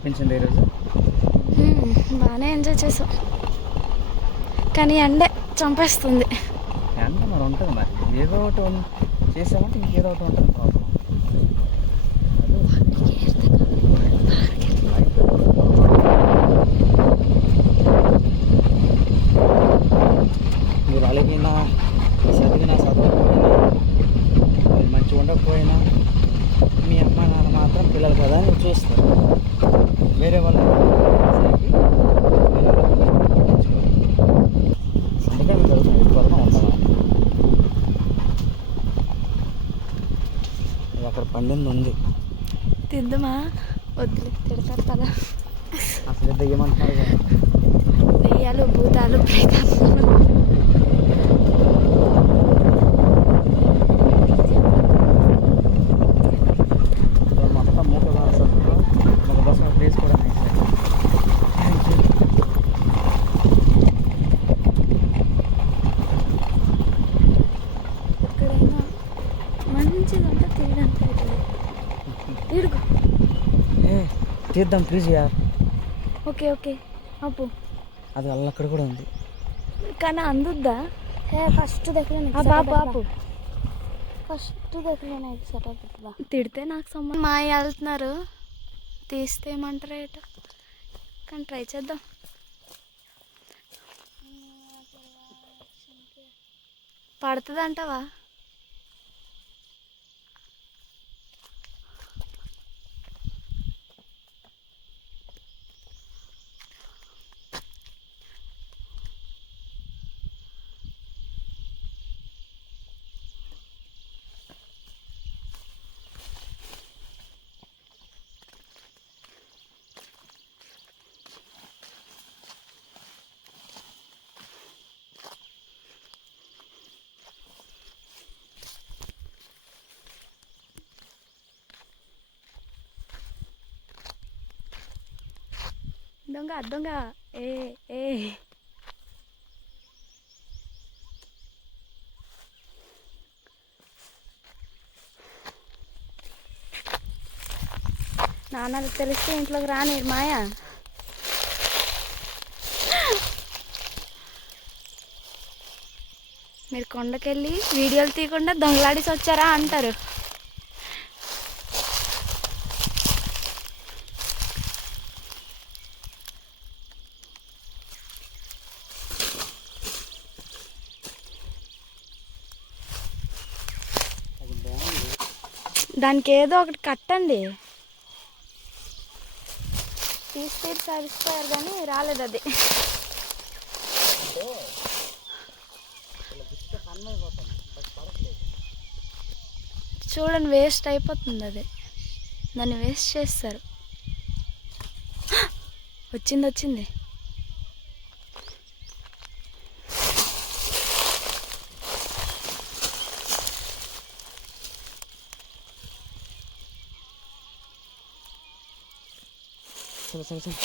అనిపించింది ఈరోజు? బాగానే ఎంజాయ్ చేసాం, కానీ ఎండే చంపేస్తుంది. అంటే మరి ఉంటుంది, మరి ఏదో ఒకటి చేసామంటే ఇంకేదో ఒకటి ఉంటుంది ప్రాబ్లం. మీరు అలిగినా చదివినా చదవకపోయినా మీరు మంచిగా ఉండకపోయినా మీ అమ్మ నాన్న మాత్రం పిల్లలు కదా అని చూస్తారు. వేరే వాళ్ళు అందుకే మీకు జరుగుతుంది ఎక్కువగా ఉంటాను. ఇది అక్కడ పండింది ఉంది, తిద్దుమా? వద్దులే, తిడతారు కదా. అసలు దెయ్యమంటున్నారు కదా. దెయ్యాలు, భూతాలు, ప్రేతాలు. మొత్తం మూక అసలు ఒక బస్ ప్లేస్ కూడా ఎక్కడైనా మంచిదంతా తీయడానికి అవుతుంది. ఇడుగు. తీద్దాం ప్లీజ్ యార్. ఓకే ఓకే, అప్పు. అది అక్కడ కూడా ఉంది, కానీ అందుద్దా? ఫస్ట్ దగ్గర బాబు ఆపు. ఫస్ట్ దగ్గర సెటప్ తిడితే నాకు సంబంధం. మా వెళ్తున్నారు, తీస్తే ఏమంటారు ఏటో, కానీ ట్రై చేద్దాం. పడుతుంది అంటావా? దొంగ దొంగ, ఏ ఏ నాన్నకు తెలిస్తే ఇంట్లోకి రాని మాయా. మీరు కొండకెళ్ళి వీడియోలు తీయకుండా దొంగలాడేసి వచ్చారా అంటారు. దానికి ఏదో ఒకటి కట్టండి. తీసి సాధిస్తారు కానీ రాలేదు అది. చూడండి, వేస్ట్ అయిపోతుంది అది, దాన్ని వేస్ట్ చేస్తారు. వచ్చింది వచ్చింది. చలో చలో చలో.